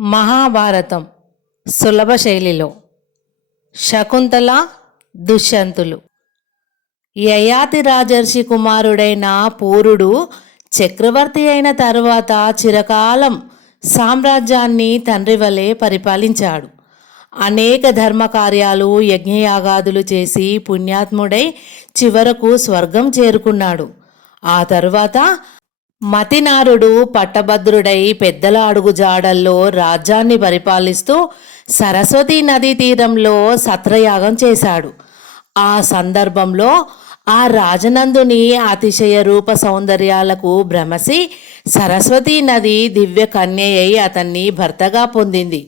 మహాభారతం సులభ శైలిలో శకుంతల దుష్యంతులు. యయాతి రాజర్షి కుమారుడైన పూరుడు చక్రవర్తి అయిన తరువాత చిరకాలం సామ్రాజ్యాన్ని తండ్రి వలె పరిపాలించాడు. అనేక ధర్మకార్యాలు యజ్ఞయాగాదులు చేసి పుణ్యాత్ముడై చివరకు స్వర్గం చేరుకున్నాడు. ఆ తరువాత మతినారుడు పట్టభద్రుడై పెద్దల అడుగు జాడల్లో రాజ్యాన్ని పరిపాలిస్తూ సరస్వతీ నదీ తీరంలో సత్రయాగం చేశాడు. ఆ సందర్భంలో ఆ రాజనందుని అతిశయ రూప సౌందర్యాలకు భ్రమసి సరస్వతీ నది దివ్య కన్యయ్యి అతన్ని భర్తగా పొందింది.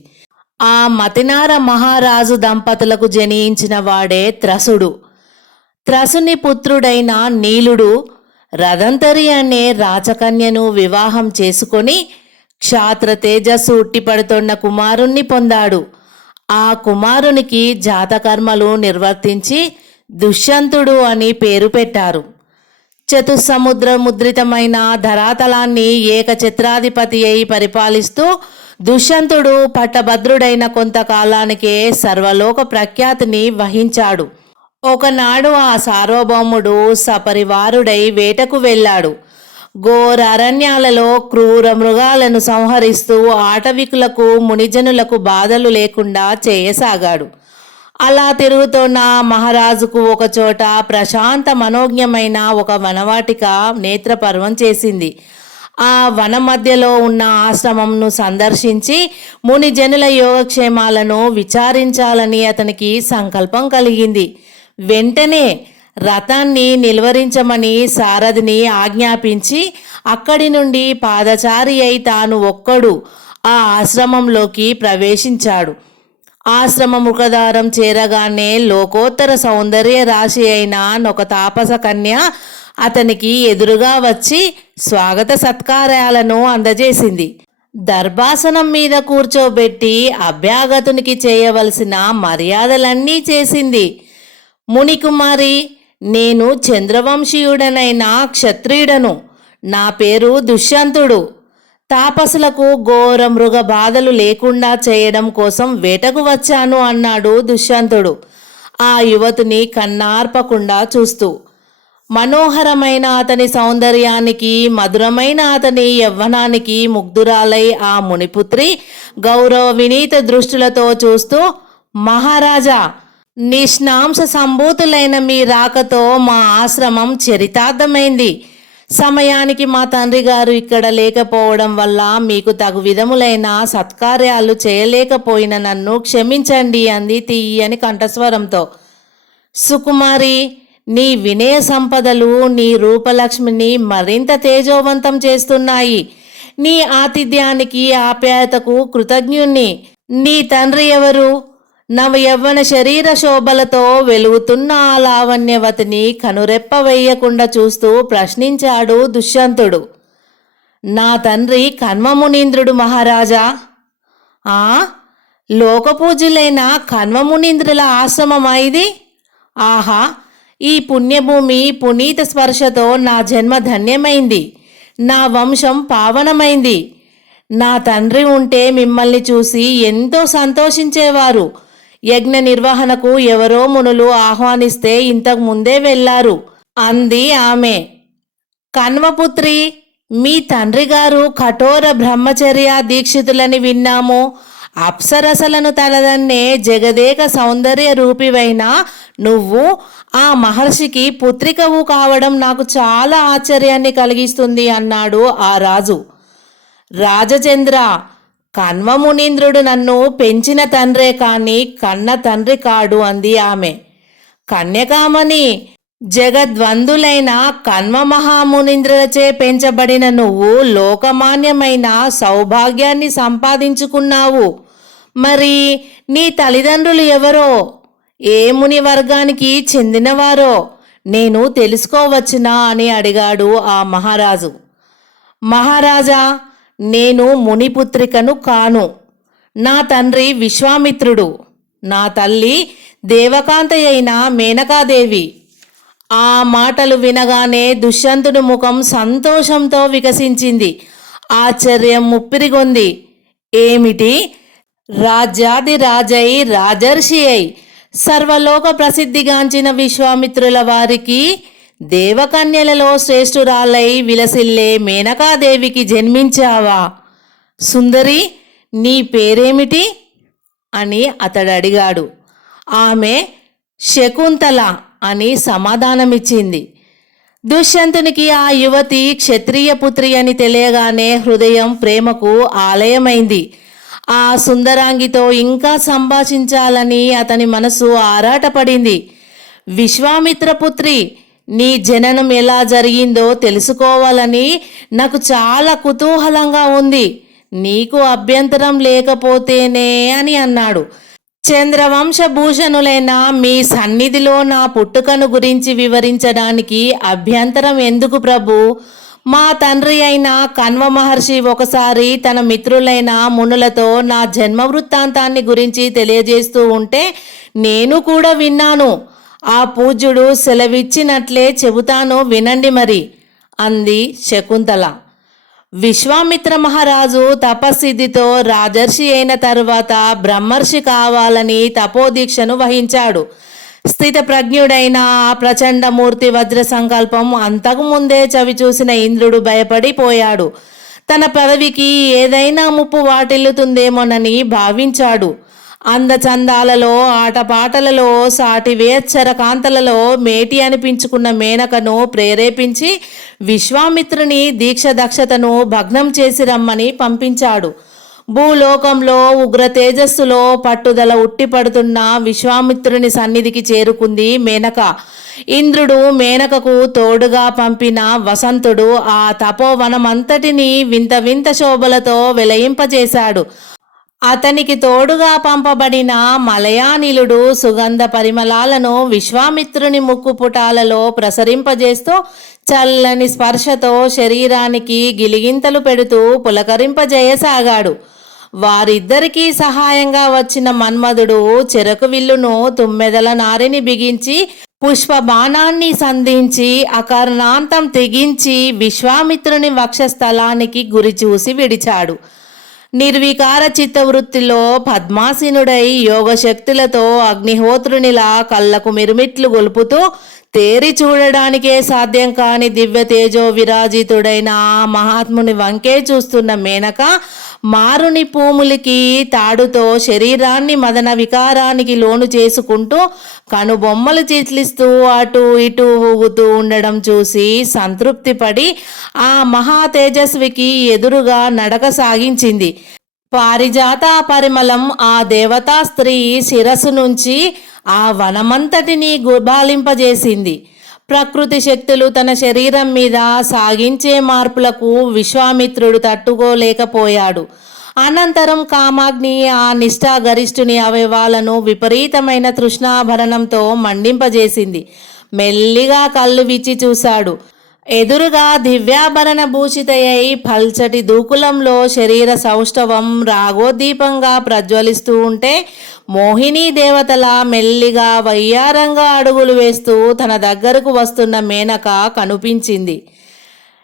ఆ మతినార మహారాజు దంపతులకు జనించిన వాడే త్రసుడు. త్రసుని పుత్రుడైన నీలుడు రదంతరి అనే రాచకన్యను వివాహం చేసుకొని క్షాత్ర తేజస్సు ఉట్టిపడుతున్న కుమారుణ్ణి పొందాడు. ఆ కుమారునికి జాతకర్మలు నిర్వర్తించి దుష్యంతుడు అని పేరు పెట్టారు. చతుస్సముద్ర ముద్రితమైన ధరాతలాన్ని ఏకచిత్రాధిపతి అయి పరిపాలిస్తూ దుష్యంతుడు పట్టభద్రుడైన కొంతకాలానికే సర్వలోక ప్రఖ్యాతిని వహించాడు. ఒకనాడు ఆ సార్వభౌముడు సపరివారుడై వేటకు వెళ్ళాడు. ఘోర అరణ్యాలలో క్రూర మృగాలను సంహరిస్తూ ఆటవికులకు మునిజనులకు బాధలు లేకుండా చేయసాగాడు. అలా తిరుగుతున్న మహారాజుకు ఒకచోట ప్రశాంత మనోజ్ఞమైన ఒక వనవాటిక నేత్రపర్వం చేసింది. ఆ వన మధ్యలో ఉన్న ఆశ్రమంను సందర్శించి మునిజనుల యోగక్షేమాలను విచారించాలని అతనికి సంకల్పం కలిగింది. వెంటనే రథాన్ని నిలువరించమని సారథిని ఆజ్ఞాపించి అక్కడి నుండి పాదచారి అయి తాను ఒక్కడు ఆ ఆశ్రమంలోకి ప్రవేశించాడు. ఆశ్రమ ముఖదారం చేరగానే లోకోత్తర సౌందర్య రాశి అయిన ఒక తాపస కన్య అతనికి ఎదురుగా వచ్చి స్వాగత సత్కారాలను అందజేసింది. దర్భాసనం మీద కూర్చోబెట్టి అభ్యాగతునికి చేయవలసిన మర్యాదలన్నీ చేసింది. మునికుమారి నేను చంద్రవంశీయుడనైన క్షత్రియుడను. నా పేరు దుష్యంతుడు. తాపసులకు ఘోర మృగ బాధలు లేకుండా చేయడం కోసం వేటకు వచ్చాను అన్నాడు దుష్యంతుడు. ఆ యువతిని కన్నార్పకుండా చూస్తూ మనోహరమైన అతని సౌందర్యానికి మధురమైన అతని యవ్వనానికి ముగ్ధురాలై ఆ మునిపుత్రి గౌరవ వినీత దృష్టిలతో చూస్తూ మహారాజా నిష్ణాంశ సంభూతులైన మీ రాకతో మా ఆశ్రమం చరితార్థమైంది. సమయానికి మా తండ్రి గారు ఇక్కడ లేకపోవడం వల్ల మీకు తగు విధములైన సత్కార్యాలు చేయలేకపోయిన నన్ను క్షమించండి అంది తీయని కంఠస్వరంతో. సుకుమారి నీ వినయ సంపదలు నీ రూపలక్ష్మిని మరింత తేజోవంతం చేస్తున్నాయి. నీ ఆతిథ్యానికి ఆప్యాయతకు కృతజ్ఞుణ్ణి. నీ తండ్రి ఎవరు? నవయవ్వన శరీర శోభలతో వెలుగుతున్న ఆ లావణ్యవతిని కనురెప్ప వేయకుండా చూస్తూ ప్రశ్నించాడు దుష్యంతుడు. నా తండ్రి కన్వమునీంద్రుడు మహారాజా. ఆ? లోకపూజులైన కన్వమునీంద్రుల ఆశ్రమమా ఇది? ఆహా! ఈ పుణ్యభూమి పునీత స్పర్శతో నా జన్మ ధన్యమైంది. నా వంశం పావనమైంది. నా తండ్రి ఉంటే మిమ్మల్ని చూసి ఎంతో సంతోషించేవారు. యజ్ఞ నిర్వహణకు ఎవరో మునులు ఆహ్వానిస్తే ఇంతకు ముందే వెళ్ళారు అంది ఆమె. కన్వపుత్రి మీ తండ్రి గారు కఠోర బ్రహ్మచర్య దీక్షితులని విన్నాము. అప్సరసలను తలదన్నే జగదేక సౌందర్య రూపివైన నువ్వు ఆ మహర్షికి పుత్రికవు కావడం నాకు చాలా ఆశ్చర్యాన్ని కలిగిస్తుంది అన్నాడు ఆ రాజు. రాజచంద్ర కన్వమునీంద్రుడు నన్ను పెంచిన తండ్రే కాని కన్న తండ్రి కాడు అంది ఆమె. కన్యకామని జగద్వందులైన కన్వ మహామునీంద్రులచే పెంచబడిన నువ్వు లోకమాన్యమైన సౌభాగ్యాన్ని సంపాదించుకున్నావు. మరి నీ తల్లిదండ్రులు ఎవరో? ఏ ముని వర్గానికి చెందినవారో? నేను తెలుసుకోవచ్చునా అని అడిగాడు ఆ మహారాజు. మహారాజా నేను మునిపుత్రికను కాను. నా తండ్రి విశ్వామిత్రుడు. నా తల్లి దేవకాంత అయిన మేనకాదేవి. ఆ మాటలు వినగానే దుష్యంతుడి ముఖం సంతోషంతో వికసించింది. ఆశ్చర్యం ముప్పిరిగొంది. ఏమిటి? రాజ్యాది రాజై రాజర్షి అయి సర్వలోక ప్రసిద్ధిగాంచిన విశ్వామిత్రుల వారికి దేవకన్యలలో శ్రేష్ఠురాలై విలసిల్లే మేనకాదేవికి జన్మించావా? సుందరి నీ పేరేమిటి? అని అతడు అడిగాడు ఆమె శకుంతల అని సమాధానమిచ్చింది. దుష్యంతునికి ఆ యువతి క్షత్రియ పుత్రి అని తెలియగానే హృదయం ప్రేమకు ఆలయమైంది. ఆ సుందరాంగితో ఇంకా సంభాషించాలని అతని మనసు ఆరాటపడింది. విశ్వామిత్ర పుత్రి నీ జననం ఎలా జరిగిందో తెలుసుకోవాలని నాకు చాలా కుతూహలంగా ఉంది. నీకు అభ్యంతరం లేకపోతేనే అని అన్నాడు. చంద్రవంశ భూషణులైన మీ సన్నిధిలో నా పుట్టుకను గురించి వివరించడానికి అభ్యంతరం ఎందుకు ప్రభు? మా తండ్రి అయిన కన్వ మహర్షి ఒకసారి తన మిత్రులైన మునులతో నా జన్మ వృత్తాంతాన్ని గురించి తెలియజేస్తూ ఉంటే నేను కూడా విన్నాను. ఆ పూజ్యుడు సెలవిచ్చినట్లే చెబుతాను వినండి మరి అంది శకుంతల. విశ్వామిత్ర మహారాజు తపస్సిద్ధితో రాజర్షి అయిన తరువాత బ్రహ్మర్షి కావాలని తపోదీక్షను వహించాడు. స్థిత ప్రజ్ఞుడైన ఆ ప్రచండమూర్తి వజ్ర సంకల్పం అంతకు ముందే చవి చూసిన ఇంద్రుడు భయపడిపోయాడు. తన పదవికి ఏదైనా ముప్పు వాటిల్లుతుందేమోనని భావించాడు. అందచందాలలో ఆటపాటలలో సాటి వేచ్చర కాంతలలో మేటి అనిపించుకున్న మేనకను ప్రేరేపించి విశ్వామిత్రుని దీక్ష దక్షతను భగ్నం చేసి రమ్మని పంపించాడు. భూలోకంలో ఉగ్ర తేజస్సులో పట్టుదల ఉట్టిపడుతున్న విశ్వామిత్రుని సన్నిధికి చేరుకుంది మేనక. ఇంద్రుడు మేనకకు తోడుగా పంపిన వసంతుడు ఆ తపోవనమంతటినీ వింత వింత శోభలతో వెలయింపజేశాడు. అతనికి తోడుగా పంపబడిన మలయానిలుడు సుగంధ పరిమళాలను విశ్వామిత్రుని ముక్కు పుటాలలో ప్రసరింపజేస్తూ చల్లని స్పర్శతో శరీరానికి గిలిగింతలు పెడుతూ పులకరింపజేయసాగాడు. వారిద్దరికీ సహాయంగా వచ్చిన మన్మధుడు చెరకు విల్లును తుమ్మెదల నారిని బిగించి పుష్ప బాణాన్ని సంధించి అకర్ణాంతం తెగించి విశ్వామిత్రుని వక్షస్థలానికి గురి చూసి విడిచాడు. నిర్వికార చిత్తవృత్తిలో పద్మాసీనుడై యోగశక్తులతో అగ్నిహోత్రునిలా కళ్ళకు మిరుమిట్లు గొలుపుతూ తేరి చూడడానికే సాధ్యం కాని దివ్య తేజో విరాజితుడైన ఆ మహాత్ముని వంకే చూస్తున్న మేనక మారుని పూములికి తాడుతో శరీరాన్ని మదన వికారానికి లోను చేసుకుంటూ కనుబొమ్మలు చిట్లిస్తూ అటు ఇటు ఊగుతూ ఉండడం చూసి సంతృప్తి పడి ఆ మహా తేజస్వికి ఎదురుగా నడక సాగించింది. పారిజాత పరిమళం ఆ దేవతా స్త్రీ శిరస్సు నుంచి ఆ వనమంతటిని గుబాలింపజేసింది ప్రకృతి శక్తులు తన శరీరం మీద సాగించే మార్పులకు విశ్వామిత్రుడు తట్టుకోలేకపోయాడు. అనంతరం కామాగ్ని ఆ నిష్ఠాగరిష్ఠుని అవయవాలను విపరీతమైన తృష్ణాభరణంతో మండింపజేసింది. మెల్లిగా కళ్ళు విచ్చి చూశాడు. ఎదురుగా దివ్యాభరణ భూషితయై పల్చటి దూకులంలో శరీర సౌష్ఠవం రాగోదీపంగా ప్రజ్వలిస్తూ ఉంటే మోహిని దేవతల మెల్లిగా వయ్యారంగా అడుగులు వేస్తూ తన దగ్గరకు వస్తున్న మేనక కనిపించింది.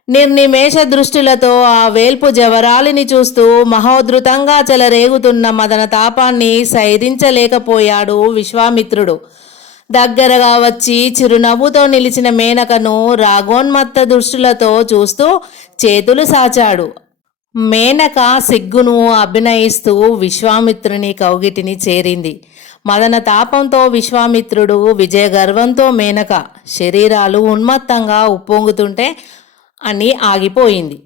నిర్నిమేష దృష్టిలతో ఆ వేల్పు జవరాలిని చూస్తూ మహోద్ధృతంగా చెలరేగుతున్న మదన తాపాన్ని సైరించలేకపోయాడు విశ్వామిత్రుడు. దగ్గరగా వచ్చి చిరునవ్వుతో నిలిచిన మేనకను రాగోన్మత్త దృష్టిలతో చూస్తూ చేతులు సాచాడు. మేనక సిగ్గును అభినయిస్తూ విశ్వామిత్రుని కౌగిటిని చేరింది. మదన తాపంతో విశ్వామిత్రుడు విజయ గర్వంతో మేనక శరీరాలు ఉన్మత్తంగా ఉప్పొంగుతుంటే అని ఆగిపోయింది.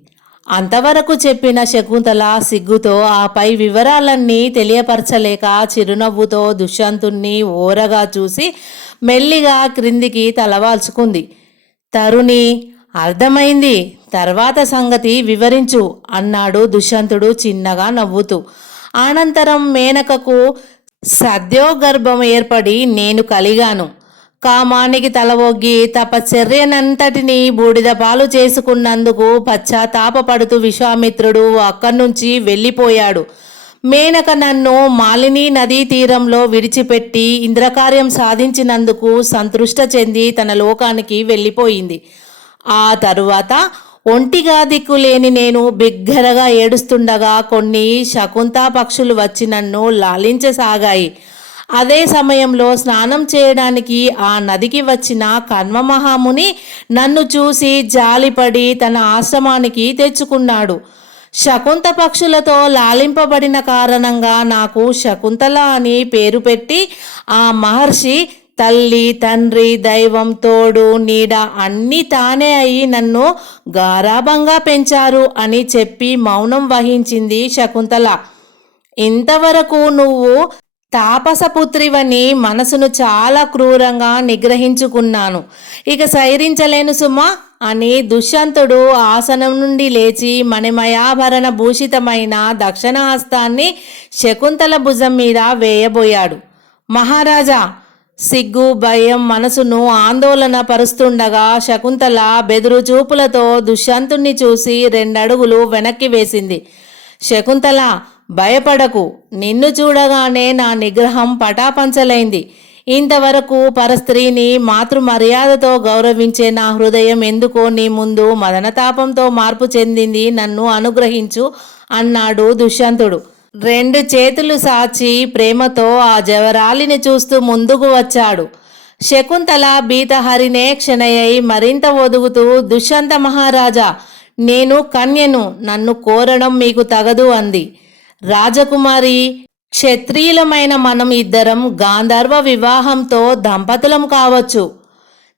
అంతవరకు చెప్పిన శకుంతల సిగ్గుతో ఆపై వివరాలన్నీ తెలియపరచలేక చిరునవ్వుతో దుష్యంతుణ్ణి ఓరగా చూసి మెల్లిగా క్రిందికి తలవాల్చుకుంది. తరుణి అర్థమైంది. తర్వాత సంగతి వివరించు అన్నాడు దుష్యంతుడు చిన్నగా నవ్వుతూ. అనంతరం మేనకకు సద్యోగర్భం ఏర్పడి నేను కలిగాను. కామానికి తలవొగ్గి తపశ్చర్యనంతటిని బూడిద పాలు చేసుకున్నందుకు పశ్చాత్తాపడుతూ విశ్వామిత్రుడు అక్కడి నుంచి వెళ్ళిపోయాడు. మేనక నన్ను మాలిని నదీ తీరంలో విడిచిపెట్టి ఇంద్రకార్యం సాధించినందుకు సంతృష్ట చెంది తన లోకానికి వెళ్ళిపోయింది. ఆ తరువాత ఒంటిగా దిక్కులేని నేను బిగ్గరగా ఏడుస్తుండగా కొన్ని శకుంతా పక్షులు వచ్చి నన్ను లాలించసాగాయి. అదే సమయంలో స్నానం చేయడానికి ఆ నదికి వచ్చిన కన్వమహాముని నన్ను చూసి జాలిపడి తన ఆశ్రమానికి తెచ్చుకున్నాడు. శకుంత పక్షులతో లాలింపబడిన కారణంగా నాకు శకుంతల అని పేరు పెట్టి ఆ మహర్షి తల్లి తండ్రి దైవం తోడు నీడ అన్నీ తానే అయి నన్ను గారాభంగా పెంచారు అని చెప్పి మౌనం వహించింది శకుంతల. ఇంతవరకు నువ్వు తాపసపుత్రివని మనసును చాలా క్రూరంగా నిగ్రహించుకున్నాను. ఇక సైరించలేను సుమా అని దుష్యంతుడు ఆసనం నుండి లేచి మణిమయాభరణ భూషితమైన దక్షిణ హస్తాన్ని శకుంతల భుజం మీద వేయబోయాడు. మహారాజా సిగ్గు భయం మనసును ఆందోళన పరుస్తుండగా శకుంతల బెదురు చూపులతో దుష్యంతుణ్ణి చూసి రెండడుగులు వెనక్కి వేసింది. శకుంతల భయపడకు. నిన్ను చూడగానే నా నిగ్రహం పటాపంచలైంది. ఇంతవరకు పరస్త్రీని మాతృ మర్యాదతో గౌరవించే నా హృదయం ఎందుకో నీ ముందు మదనతాపంతో మార్పు చెందింది నన్ను అనుగ్రహించు అన్నాడు దుష్యంతుడు. రెండు చేతులు సాచి ప్రేమతో ఆ జవరాలిని చూస్తూ ముందుకు వచ్చాడు. శకుంతల బీతహరినే క్షణయ్యి మరింత ఒదుగుతూ దుష్యంత మహారాజా నేను కన్యను నన్ను కోరడం మీకు తగదు అంది. రాజకుమారి క్షత్రియులమైన మనం ఇద్దరం గాంధర్వ వివాహంతో దంపతులం కావచ్చు.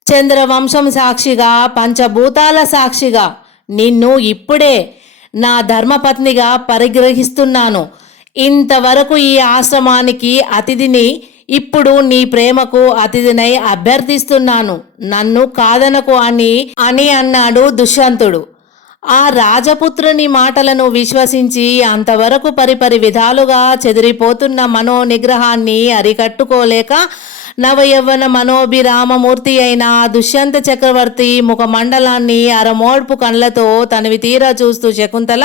చంద్రవంశం సాక్షిగా పంచభూతాల సాక్షిగా నిన్ను ఇప్పుడే నా ధర్మపత్నిగా పరిగ్రహిస్తున్నాను. ఇంతవరకు ఈ ఆశ్రమానికి అతిథిని ఇప్పుడు నీ ప్రేమకు అతిథినై అభ్యర్థిస్తున్నాను. నన్ను కాదనకు అని అని అన్నాడు దుష్యంతుడు. ఆ రాజపుత్రుని మాటలను విశ్వసించి అంతవరకు పరిపరి విధాలుగా చెదిరిపోతున్న మనో నిగ్రహాన్ని అరికట్టుకోలేక నవయవ్వన మనోభిరామమూర్తి అయిన దుష్యంత చక్రవర్తి ముఖమండలాన్ని అరమోడ్పు కళ్ళతో తనవి తీరా చూస్తూ శకుంతల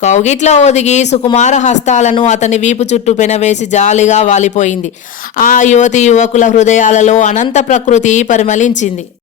కౌగిట్లో ఒదిగి సుకుమార హస్తాలను అతని వీపు చుట్టూ పెనవేసి జాలిగా వాలిపోయింది. ఆ యువతి యువకుల హృదయాలలో అనంత ప్రకృతి పరిమళించింది.